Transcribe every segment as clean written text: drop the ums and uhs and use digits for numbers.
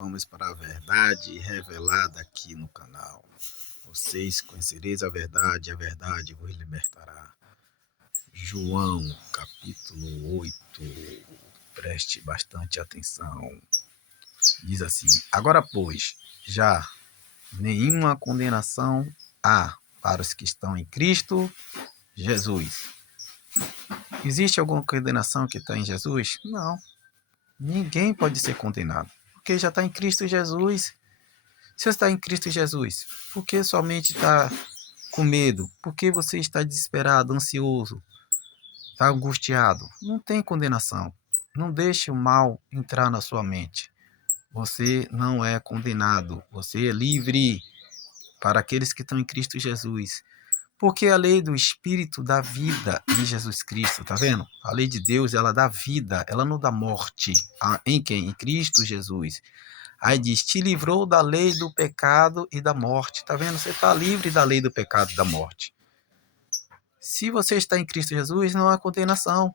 Vamos para a verdade revelada aqui no canal. Vocês conhecereis a verdade vos libertará. João, capítulo 8. Preste bastante atenção. Diz assim: agora, pois, já nenhuma condenação há para os que estão em Cristo Jesus. Existe alguma condenação que está em Jesus? Não. Ninguém pode ser condenado, porque já está em Cristo Jesus. Se você está em Cristo Jesus, por que sua mente está com medo? Por que você está desesperado, ansioso, está angustiado? Não tem condenação. Não deixe o mal entrar na sua mente. Você não é condenado. Você é livre para aqueles que estão em Cristo Jesus. Porque a lei do Espírito dá vida em Jesus Cristo, tá vendo? A lei de Deus, ela dá vida, ela não dá morte. Em quem? Em Cristo Jesus. Aí diz, te livrou da lei do pecado e da morte. Tá vendo? Você está livre da lei do pecado e da morte. Se você está em Cristo Jesus, não há condenação.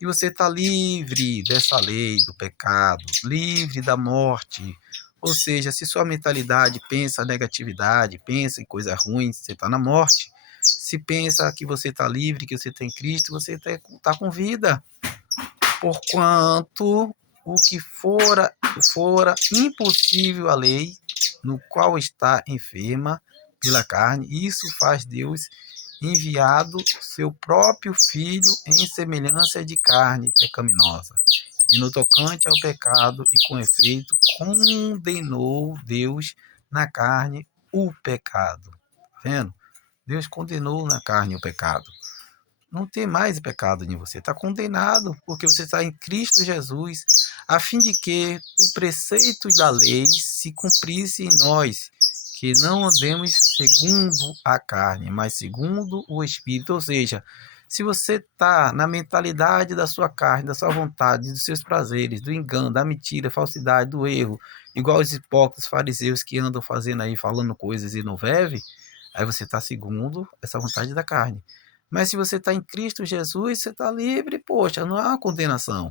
E você está livre dessa lei do pecado, livre da morte. Ou seja, se sua mentalidade pensa negatividade, pensa em coisa ruim, você está na morte. Se pensa que você está livre, que você tem Cristo, você está com vida. Porquanto o que fora impossível à lei, no qual está enferma pela carne, isso faz Deus enviado seu próprio Filho em semelhança de carne pecaminosa. E no tocante ao pecado, e com efeito, condenou Deus na carne o pecado. Tá vendo? Deus condenou na carne o pecado. Não tem mais pecado em você, está condenado, porque você está em Cristo Jesus, a fim de que o preceito da lei se cumprisse em nós, que não andemos segundo a carne, mas segundo o Espírito. Ou seja, se você está na mentalidade da sua carne, da sua vontade, dos seus prazeres, do engano, da mentira, falsidade, do erro, igual os hipócritas fariseus que andam fazendo aí, falando coisas e não vivem, aí você está segundo essa vontade da carne. Mas se você está em Cristo Jesus, você está livre, poxa, não há condenação.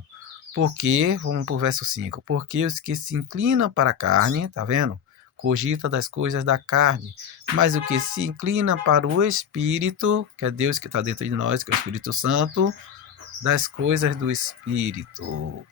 Porque, vamos para o verso 5, porque os que se inclinam para a carne, tá vendo? Cogita das coisas da carne, mas o que se inclina para o Espírito, que é Deus que está dentro de nós, que é o Espírito Santo, das coisas do Espírito.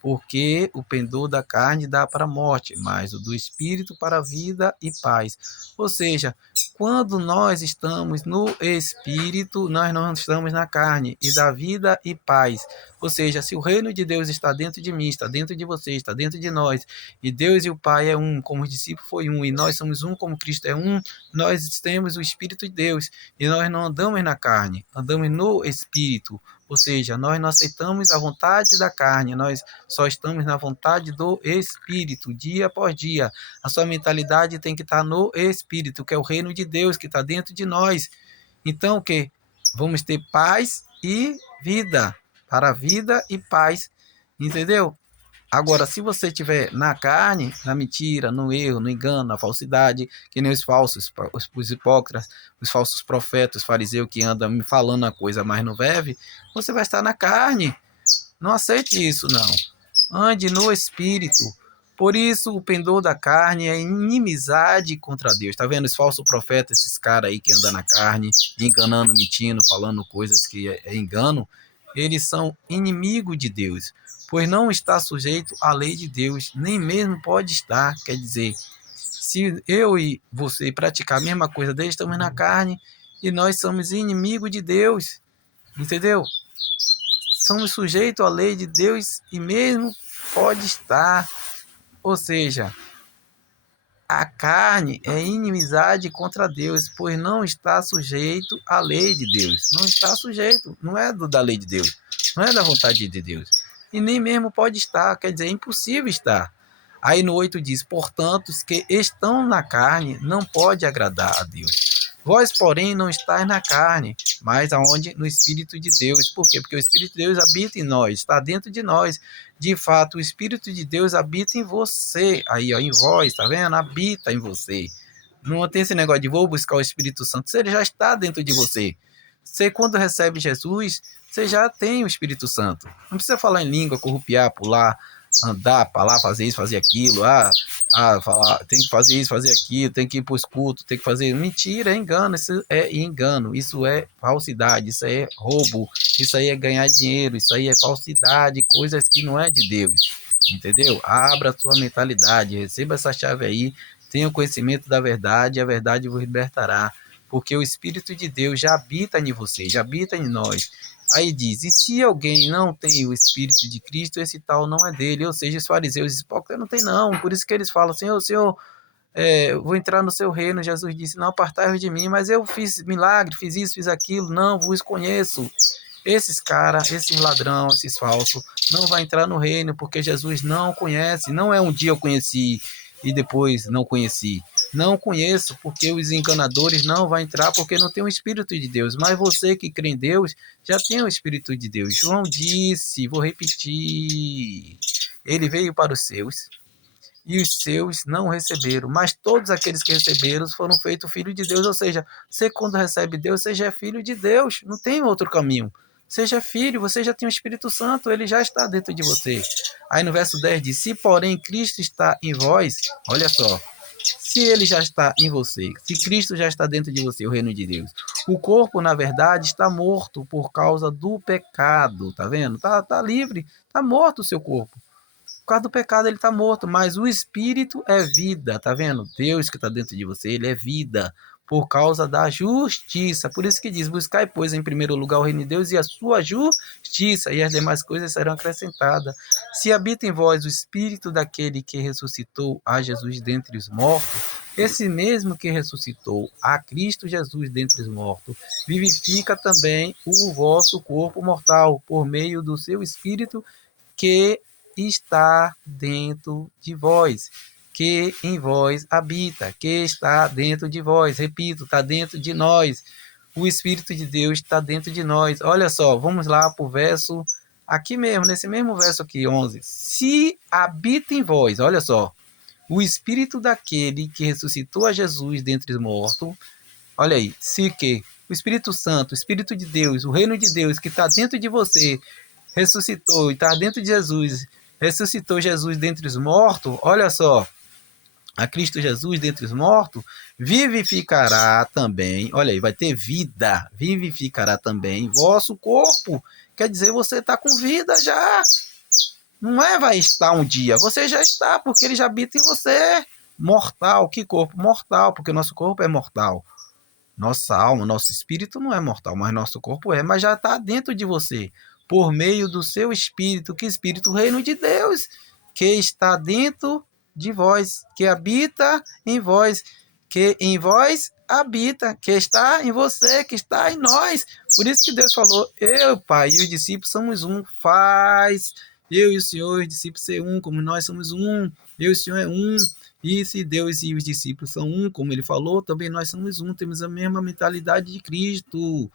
Porque o pendor da carne dá para a morte, mas o do Espírito para a vida e paz. Ou seja, quando nós estamos no Espírito, nós não estamos na carne, e dá vida e paz. Ou seja, se o reino de Deus está dentro de mim, está dentro de você, está dentro de nós, e Deus e o Pai é um, como os discípulos foi um, e nós somos um como Cristo é um, nós temos o Espírito de Deus, e nós não andamos na carne, andamos no Espírito. Ou seja, nós não aceitamos a vontade da carne, nós só estamos na vontade do Espírito, dia após dia. A sua mentalidade tem que estar no Espírito, que é o reino de Deus, que está dentro de nós. Então, o que? Vamos ter paz e vida, para a vida e paz, entendeu? Agora, se você estiver na carne, na mentira, no erro, no engano, na falsidade, que nem os falsos, os hipócritas, os falsos profetas, os fariseus que andam me falando a coisa, mas não vive, você vai estar na carne. Não aceite isso, não. Ande no Espírito. Por isso, o pendor da carne é inimizade contra Deus. Tá vendo os falsos profetas, esses caras aí que andam na carne, enganando, mentindo, falando coisas que é engano? Eles são inimigos de Deus, pois não está sujeito à lei de Deus, nem mesmo pode estar. Quer dizer, se eu e você praticar a mesma coisa deles, estamos na carne e nós somos inimigos de Deus, entendeu? Somos sujeitos à lei de Deus e mesmo pode estar. Ou seja, a carne é inimizade contra Deus, pois não está sujeito à lei de Deus. Não está sujeito, não é da lei de Deus, não é da vontade de Deus. E nem mesmo pode estar, quer dizer, é impossível estar. Aí no 8 diz, portanto, os que estão na carne não pode agradar a Deus. Vós, porém, não estáis na carne, mas aonde? No Espírito de Deus. Por quê? Porque o Espírito de Deus habita em nós, está dentro de nós. De fato, o Espírito de Deus habita em você. Aí, ó, em vós, tá vendo? Habita em você. Não tem esse negócio de vou buscar o Espírito Santo. Ele já está dentro de você. Você, quando recebe Jesus, você já tem o Espírito Santo. Não precisa falar em língua, corrupiar, pular, andar para lá, fazer isso, fazer aquilo, falar, tem que fazer isso, fazer aquilo, tem que ir para os cultos, tem que fazer. Mentira, é engano, isso é engano, isso é falsidade, isso é roubo, isso aí é ganhar dinheiro, isso aí é falsidade, coisas que não é de Deus, entendeu? Abra a sua mentalidade, receba essa chave aí, tenha o conhecimento da verdade, e a verdade vos libertará, porque o Espírito de Deus já habita em você, já habita em nós. Aí diz, e se alguém não tem o Espírito de Cristo, esse tal não é dele. Ou seja, os fariseus e os hipócritas não tem não. Por isso que eles falam, Senhor, eu vou entrar no seu reino. Jesus disse, não apartai-vos de mim, mas eu fiz milagre, fiz isso, fiz aquilo. Não vos conheço. Esses caras, esses ladrões, esses falsos, não vai entrar no reino, porque Jesus não conhece. Não é um dia eu conheci e depois não conheci. Não conheço, porque os enganadores não vão entrar, porque não tem o Espírito de Deus. Mas você que crê em Deus, já tem o Espírito de Deus. João disse, vou repetir, ele veio para os seus, e os seus não receberam, mas todos aqueles que receberam foram feitos filhos de Deus, ou seja, você quando recebe Deus, você já é filho de Deus, não tem outro caminho. Seja filho, você já tem o Espírito Santo, ele já está dentro de você. Aí no verso 10 diz, se porém Cristo está em vós, olha só, se ele já está em você, se Cristo já está dentro de você, o reino de Deus, o corpo, na verdade, está morto por causa do pecado, tá vendo? Tá livre, tá morto o seu corpo. Por causa do pecado ele está morto, mas o espírito é vida, tá vendo? Deus que está dentro de você, ele é vida, por causa da justiça. Por isso que diz, buscai, pois, em primeiro lugar o reino de Deus e a sua justiça, e as demais coisas serão acrescentadas. Se habita em vós o espírito daquele que ressuscitou a Jesus dentre os mortos, esse mesmo que ressuscitou a Cristo Jesus dentre os mortos, vivifica também o vosso corpo mortal, por meio do seu espírito que está dentro de vós, que em vós habita, que está dentro de vós. Repito, está dentro de nós. O Espírito de Deus está dentro de nós. Olha só, vamos lá para o verso, aqui mesmo, nesse mesmo verso aqui, 11. Se habita em vós, olha só, o Espírito daquele que ressuscitou a Jesus dentre os mortos, olha aí, se que o Espírito Santo, o Espírito de Deus, o reino de Deus que está dentro de você, ressuscitou e está dentro de Jesus, ressuscitou Jesus dentre os mortos, olha só, a Cristo Jesus dentre os mortos, vivificará também, olha aí, vai ter vida, vivificará também vosso corpo, quer dizer, você está com vida já, não é vai estar um dia, você já está, porque ele já habita em você, mortal, que corpo mortal, porque o nosso corpo é mortal, nossa alma, nosso espírito não é mortal, mas nosso corpo é, mas já está dentro de você, por meio do seu espírito, que espírito, o reino de Deus, que está dentro de vós, que habita em vós, que em vós habita, que está em você, que está em nós. Por isso que Deus falou, eu, Pai, e os discípulos somos um, faz eu e o Senhor, os discípulos ser um, como nós somos um, eu e o Senhor é um. E se Deus e os discípulos são um, como ele falou, também nós somos um, temos a mesma mentalidade de Cristo.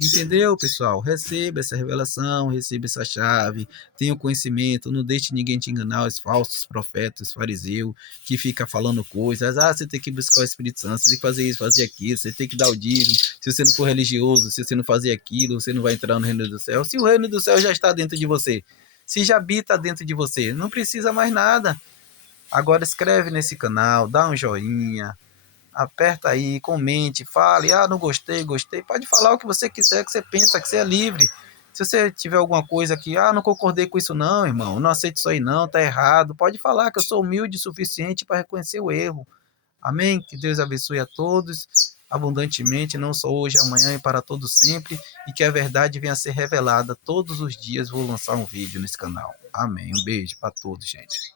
Entendeu, pessoal? Receba essa revelação, receba essa chave, tenha o conhecimento, não deixe ninguém te enganar, os falsos profetas, os fariseus, que fica falando coisas. Você tem que buscar o Espírito Santo, você tem que fazer isso, fazer aquilo, você tem que dar o dízimo. Se você não for religioso, se você não fazer aquilo, você não vai entrar no reino do céu. Se o reino do céu já está dentro de você, se já habita dentro de você, não precisa mais nada. Agora escreve nesse canal, dá um joinha, aperta aí, comente, fale, não gostei, gostei. Pode falar o que você quiser, que você pensa, que você é livre. Se você tiver alguma coisa que, não concordei com isso não, irmão, não aceito isso aí não, tá errado. Pode falar que eu sou humilde o suficiente para reconhecer o erro. Amém? Que Deus abençoe a todos abundantemente, não só hoje, amanhã e para todos sempre, e que a verdade venha a ser revelada todos os dias. Vou lançar um vídeo nesse canal. Amém. Um beijo para todos, gente.